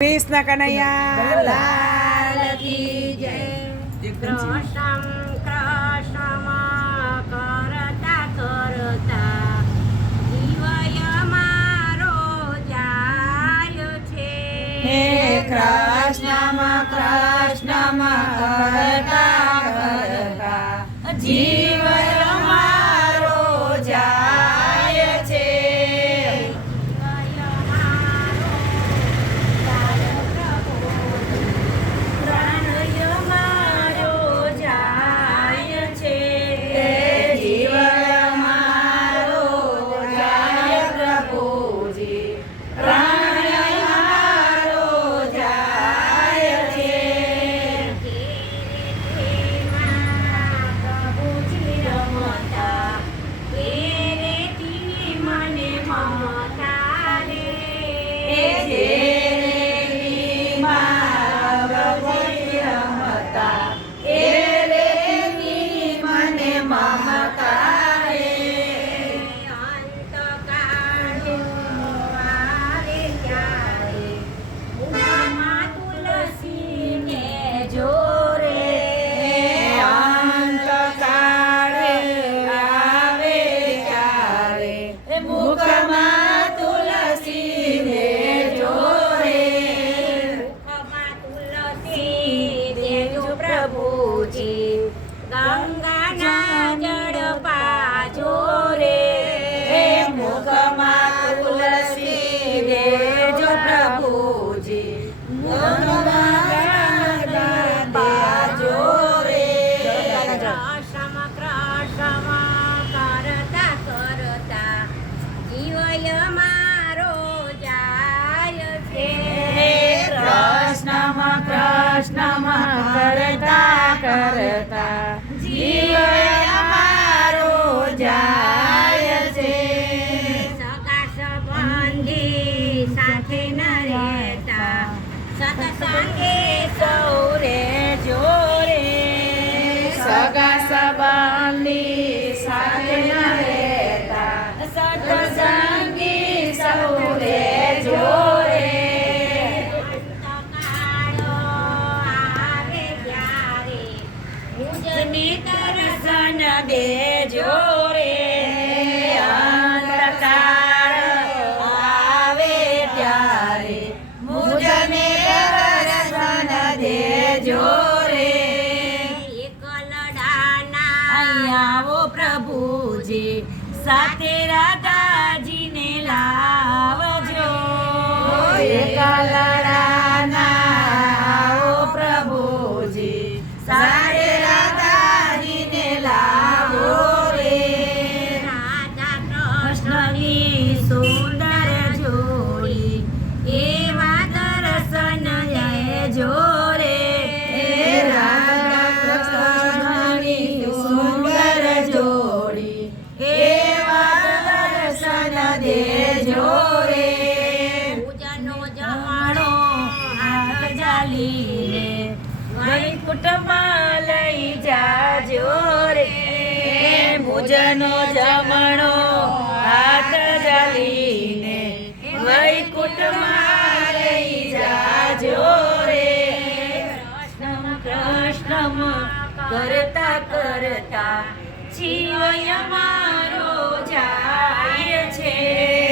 કૃષ્ણ કનૈયા લાલ કી જય. કૃષ્ણ કૃષ્ણ કરતા. કરતા જીવય મારો જાય છે. હે કૃષ્ણ કૃષ્ણ કરતા. નમઃ કરતા કરતા. જીવ દેજો ત્યારે મુજને દર્શન દેજો રે. એકલડાના સાથે રાધાજીને લાવજો. એકલા કરીને મારી કુટુંબમાં લઈ જાજો રે. મુજનો જમણો હાથ જલીને મારી કુટુંબમાં લઈ જાજો રે. કૃષ્ણ કૃષ્ણમ કરતા કરતા જીવય મારો જાય છે.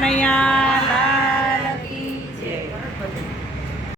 na yan.